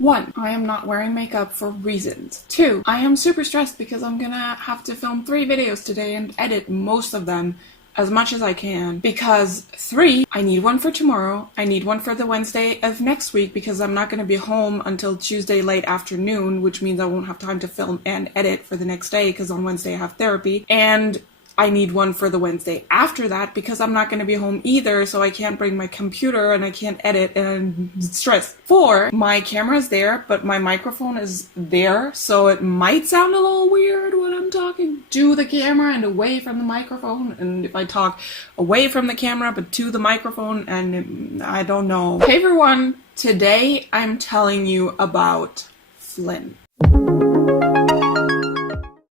1. I am not wearing makeup for reasons. 2. I am super stressed because I'm gonna have to film 3 videos today and edit most of them as much as I can. Because 3, I need one for tomorrow. I need one for the Wednesday of next week because I'm not going to be home until Tuesday late afternoon, which means I won't have time to film and edit for the next day because on Wednesday I have therapy. And I need one for the Wednesday after that because I'm not going to be home either, so I can't bring my computer and I can't edit and I'm stressed. 4, my camera's there, but my microphone is there, so it might sound a little weird when I'm talking to the camera and away from the microphone, and if I talk away from the camera but to the microphone, and I don't know. Hey everyone, today I'm telling you about Flynn.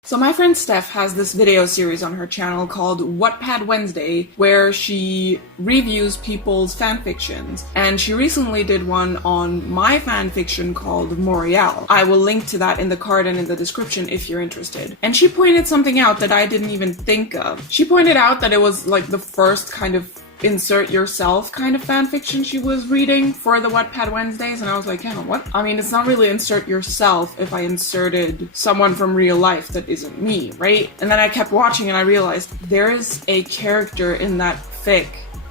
So my friend Steph has this video series on her channel called Wattpad Wednesday, where she reviews people's fanfictions, and she recently did one on my fanfiction called Moriel. I will link to that in the card and in the description if you're interested. And she pointed something out that I didn't even think of. She pointed out that it was like the first kind of insert yourself kind of fanfiction she was reading for the Wattpad Wednesdays, and I was like, yeah, what? I mean, it's not really insert yourself if I inserted someone from real life that isn't me, right? And then I kept watching and I realized there is a character in that fic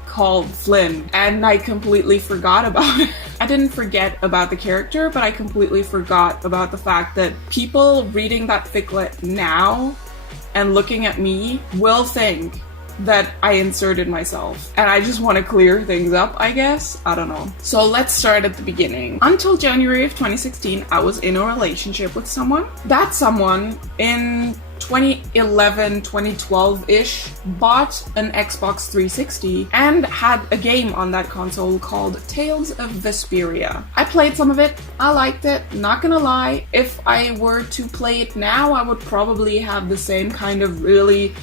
called Flynn, and I completely forgot about it. I didn't forget about the character, but I completely forgot about the fact that people reading that ficlet now and looking at me will think that I inserted myself. And I just want to clear things up, I guess. I don't know. So let's start at the beginning. Until January of 2016, I was in a relationship with someone. That someone in 2011, 2012-ish bought an Xbox 360 and had a game on that console called Tales of Vesperia. I played some of it. I liked it. Not gonna lie, if I were to play it now, I would probably have the same kind of really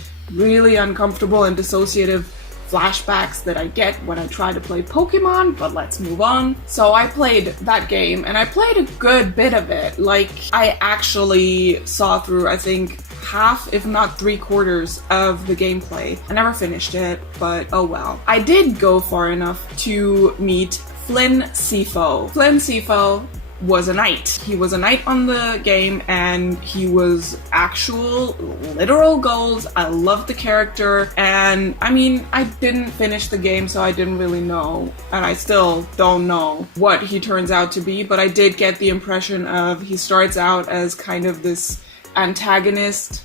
uncomfortable and dissociative flashbacks that I get when I try to play Pokemon, but let's move on. So I played that game, and I played a good bit of it. Like, I actually saw through, I think, half, if not 3/4 of the gameplay. I never finished it, but oh well. I did go far enough to meet Flynn Sifo. Flynn Sifo was a knight. He was a knight on the game, and he was actual literal goals. I loved the character, and I mean, I didn't finish the game, so I didn't really know, and I still don't know what he turns out to be, but I did get the impression of he starts out as kind of this antagonist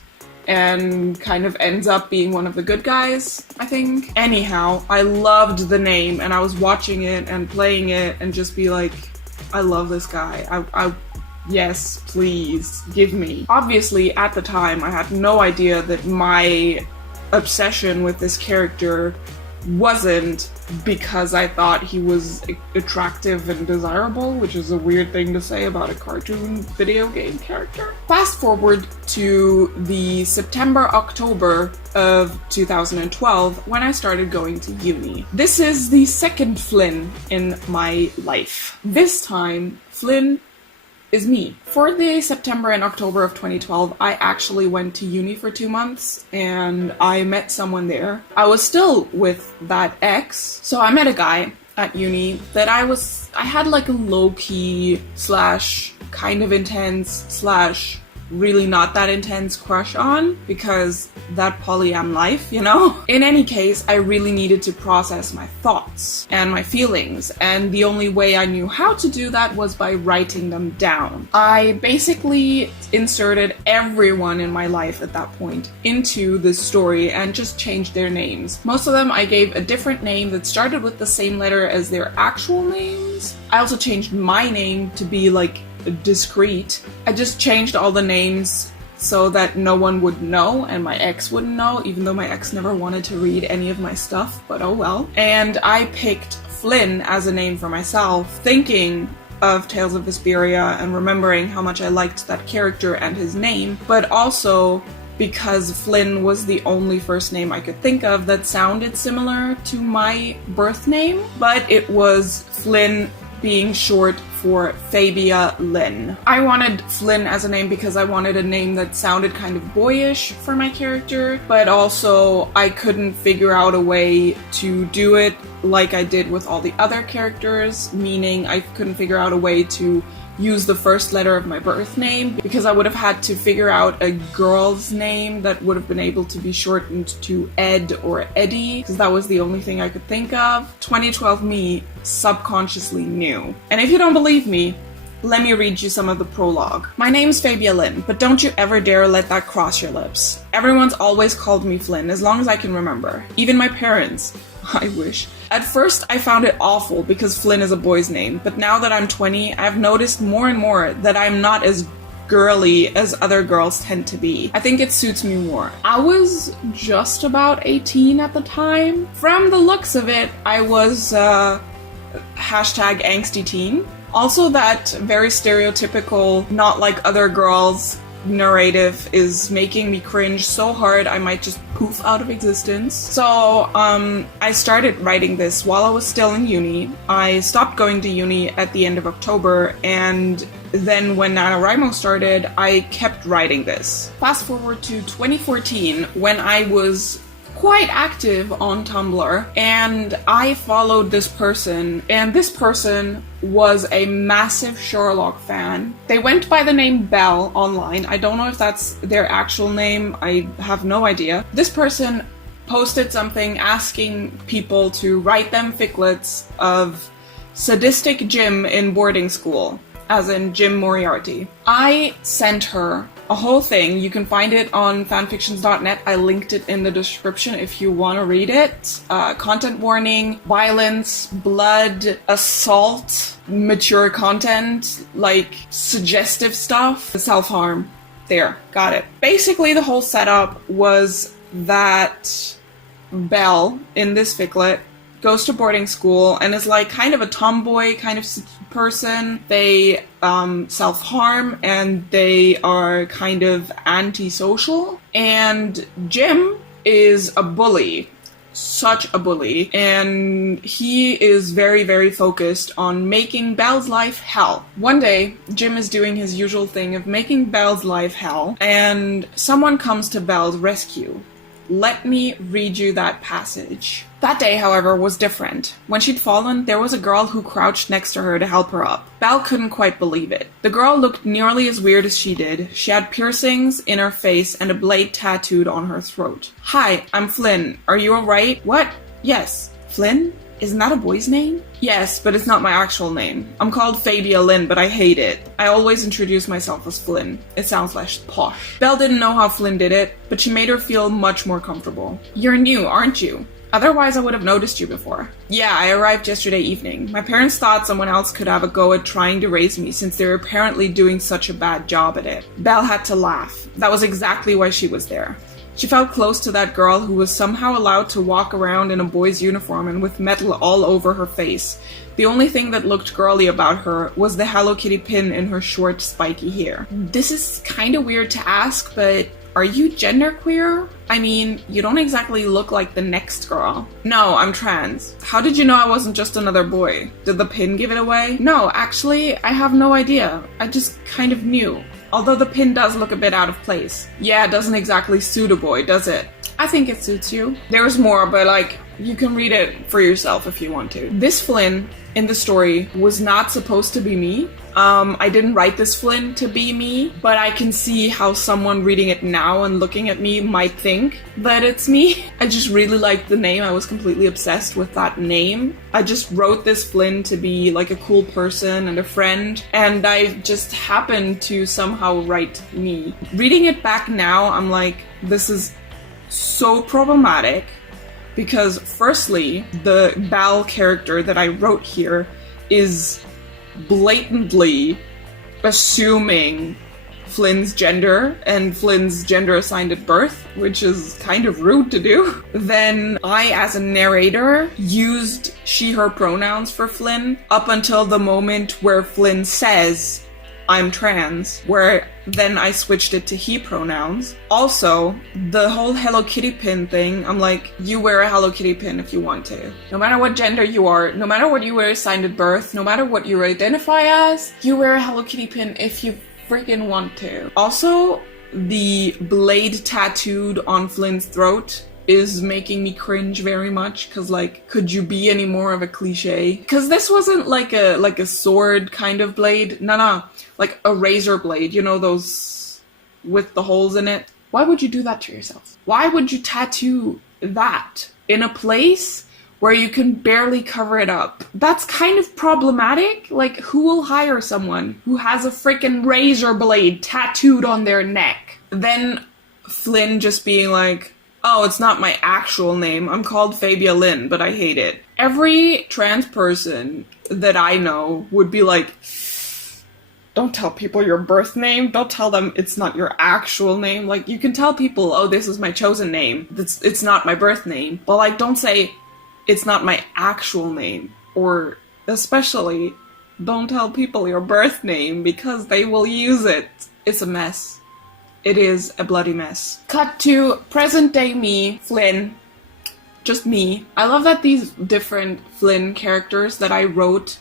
and kind of ends up being one of the good guys, I think. Anyhow, I loved the name, and I was watching it and playing it and just be like, I love this guy. Yes, please, give me. Obviously, at the time, I had no idea that my obsession with this character wasn't because I thought he was attractive and desirable, which is a weird thing to say about a cartoon video game character. Fast forward to the September-October of 2012 when I started going to uni. This is the second Flynn in my life. This time, Flynn is me. For the September and October of 2012, I actually went to uni for 2 months and I met someone there. I was still with that ex, so I met a guy at uni that I had like a low-key slash kind of intense slash really not that intense crush on, because that polyam life, you know? In any case, I really needed to process my thoughts and my feelings, and the only way I knew how to do that was by writing them down. I basically inserted everyone in my life at that point into this story and just changed their names. Most of them I gave a different name that started with the same letter as their actual names. I also changed my name to be like discreet. I just changed all the names so that no one would know and my ex wouldn't know, even though my ex never wanted to read any of my stuff, but oh well. And I picked Flynn as a name for myself, thinking of Tales of Vesperia and remembering how much I liked that character and his name, but also because Flynn was the only first name I could think of that sounded similar to my birth name, but it was Flynn being short for Fabia Lynn. I wanted Flynn as a name because I wanted a name that sounded kind of boyish for my character, but also I couldn't figure out a way to do it like I did with all the other characters, meaning I couldn't figure out a way to use the first letter of my birth name because I would have had to figure out a girl's name that would have been able to be shortened to Ed or Eddie, because that was the only thing I could think of. 2012 me subconsciously knew. And if you don't believe me, let me read you some of the prologue. My name's Fabia Lynn, but don't you ever dare let that cross your lips. Everyone's always called me Flynn, as long as I can remember. Even my parents. I wish. At first, I found it awful because Flynn is a boy's name, but now that I'm 20, I've noticed more and more that I'm not as girly as other girls tend to be. I think it suits me more. I was just about 18 at the time. From the looks of it, I was hashtag angsty teen. Also, that very stereotypical, not like other girls narrative is making me cringe so hard I might just poof out of existence. So, I started writing this while I was still in uni. I stopped going to uni at the end of October, and then when NaNoWriMo started, I kept writing this. Fast forward to 2014, when I was quite active on Tumblr, and I followed this person, and this person was a massive Sherlock fan. They went by the name Belle online. I don't know if that's their actual name. I have no idea. This person posted something asking people to write them ficlets of sadistic Jim in boarding school, as in Jim Moriarty. I sent her a whole thing. You can find it on fanfictions.net. I linked it in the description if you want to read it. Content warning, violence, blood, assault, mature content, like suggestive stuff, self-harm. There, got it. Basically, the whole setup was that Belle, in this ficlet, goes to boarding school and is like kind of a tomboy kind of person. They self-harm and they are kind of antisocial. And Jim is a bully. Such a bully. And he is very, very focused on making Belle's life hell. One day, Jim is doing his usual thing of making Belle's life hell, and someone comes to Belle's rescue. Let me read you that passage. That day, however, was different. When she'd fallen, there was a girl who crouched next to her to help her up. Belle couldn't quite believe it. The girl looked nearly as weird as she did. She had piercings in her face and a blade tattooed on her throat. Hi, I'm Flynn. Are you alright? What? Yes. Flynn? Isn't that a boy's name? Yes, but it's not my actual name. I'm called Fabia Lynn, but I hate it. I always introduce myself as Flynn. It sounds less posh. Belle didn't know how Flynn did it, but she made her feel much more comfortable. You're new, aren't you? Otherwise, I would have noticed you before. Yeah, I arrived yesterday evening. My parents thought someone else could have a go at trying to raise me since they were apparently doing such a bad job at it. Belle had to laugh. That was exactly why she was there. She felt close to that girl who was somehow allowed to walk around in a boy's uniform and with metal all over her face. The only thing that looked girly about her was the Hello Kitty pin in her short, spiky hair. This is kind of weird to ask, but are you genderqueer? I mean, you don't exactly look like the next girl. No, I'm trans. How did you know I wasn't just another boy? Did the pin give it away? No, actually, I have no idea. I just kind of knew. Although the pin does look a bit out of place. Yeah, it doesn't exactly suit a boy, does it? I think it suits you. There's more, but like, you can read it for yourself if you want to. This Flynn in the story was not supposed to be me. I didn't write this Flynn to be me, but I can see how someone reading it now and looking at me might think that it's me. I just really liked the name. I was completely obsessed with that name. I just wrote this Flynn to be like a cool person and a friend, and I just happened to somehow write me. Reading it back now, I'm like, this is so problematic. Because firstly, the Belle character that I wrote here is blatantly assuming Flynn's gender and Flynn's gender assigned at birth, which is kind of rude to do. Then I, as a narrator, used she, her pronouns for Flynn up until the moment where Flynn says, I'm trans, where then I switched it to he pronouns. Also, the whole Hello Kitty pin thing, I'm like, you wear a Hello Kitty pin if you want to. No matter what gender you are, no matter what you were assigned at birth, no matter what you identify as, you wear a Hello Kitty pin if you freaking want to. Also, the blade tattooed on Flynn's throat is making me cringe very much, because like, could you be any more of a cliche? Because this wasn't like a sword kind of blade. No, like a razor blade, you know, those with the holes in it. Why would you do that to yourself? Why would you tattoo that in a place where you can barely cover it up? That's kind of problematic. Like, who will hire someone who has a freaking razor blade tattooed on their neck? Then Flynn just being like, oh, it's not my actual name. I'm called Fabia Lynn, but I hate it. Every trans person that I know would be like, don't tell people your birth name. Don't tell them it's not your actual name. Like, you can tell people, oh, this is my chosen name. It's not my birth name. But like, don't say it's not my actual name. Or especially, don't tell people your birth name because they will use it. It's a mess. It is a bloody mess. Cut to present day me, Flynn. Just me. I love that these different Flynn characters that I wrote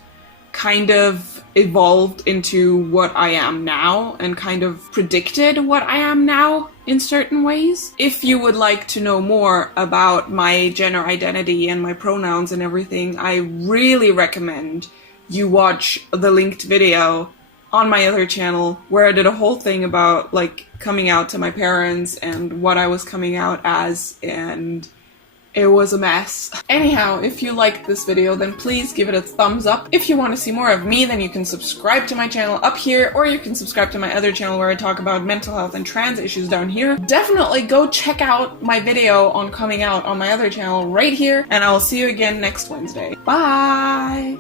kind of evolved into what I am now and kind of predicted what I am now in certain ways. If you would like to know more about my gender identity and my pronouns and everything, I really recommend you watch the linked video on my other channel where I did a whole thing about like coming out to my parents and what I was coming out as, and it was a mess. Anyhow, if you liked this video, then please give it a thumbs up. If you want to see more of me, then you can subscribe to my channel up here, or you can subscribe to my other channel where I talk about mental health and trans issues down here. Definitely go check out my video on coming out on my other channel right here, and I will see you again next Wednesday. Bye!